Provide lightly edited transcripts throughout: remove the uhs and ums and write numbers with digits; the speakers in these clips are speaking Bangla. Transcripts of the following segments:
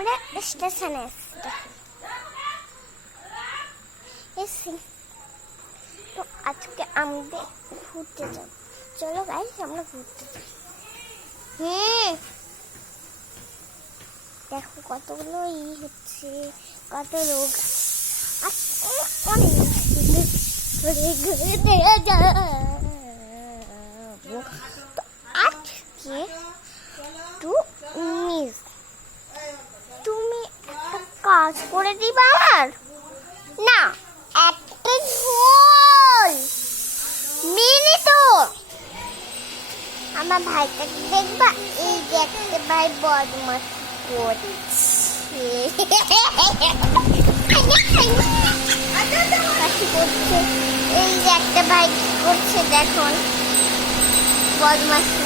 আমরা স্টেশনে এসেছি। তো আজকে আমাদের ঘুরতে যাব। চলো গাইস আমরা ঘুরতে যাই। দেখো কতগুলো হচ্ছে, কত রোগ অনেক ঘুরতে যাব। তো আজকে তুমি একটা কাজ করে দিবা আমার না, একটা গোল মিনি তো আমার ভাইটাকে দেখবা, এই যে একটা ভাই বদমাশ করছে, এই যে একটা ভাই কি করছে দেখুন, বদমাশি।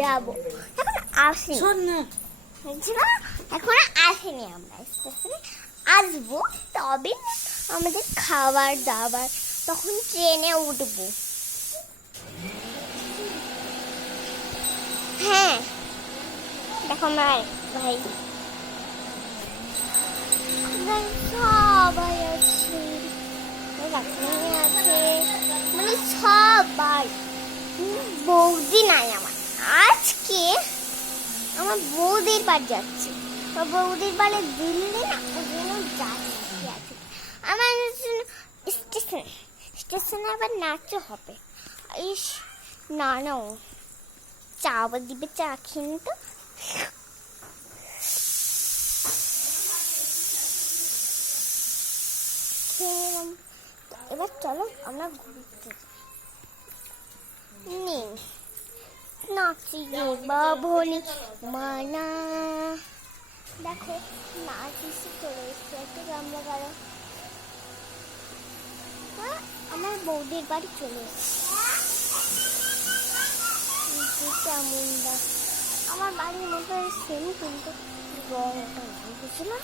যাবো এখন আসেনি, এখন আসেনি, আমরা স্টেশনে আসবো, তবে আমাদের খাবার দাবার তখন ট্রেনে উঠবো। হ্যাঁ দেখো আমার ভাই সবাই আছে, আছে মানে সবাই, বৌদি নাই আমার। আজকে আমার বৌদির বাড়ি যাচ্ছি, বৌদির বাড়ি দিল্লি না, ওই জন্য যাচ্ছি আজকে আমার স্টেশনে আবার নাচও হবে। ইস না না, চা আবার দিবে, চা খেয়ে তো। এবার চলো আমরা ঘুরতে যাই। নাচিয়ে বাবনি মানা, দেখো নাচ এসে চলে এসছে, একটু গামলা গাড়ো। আমার বৌদির বাড়ি চলে এসছে, কেমন আমার বাড়ির মতো সেম, কিন্তু রংটা বুঝলো।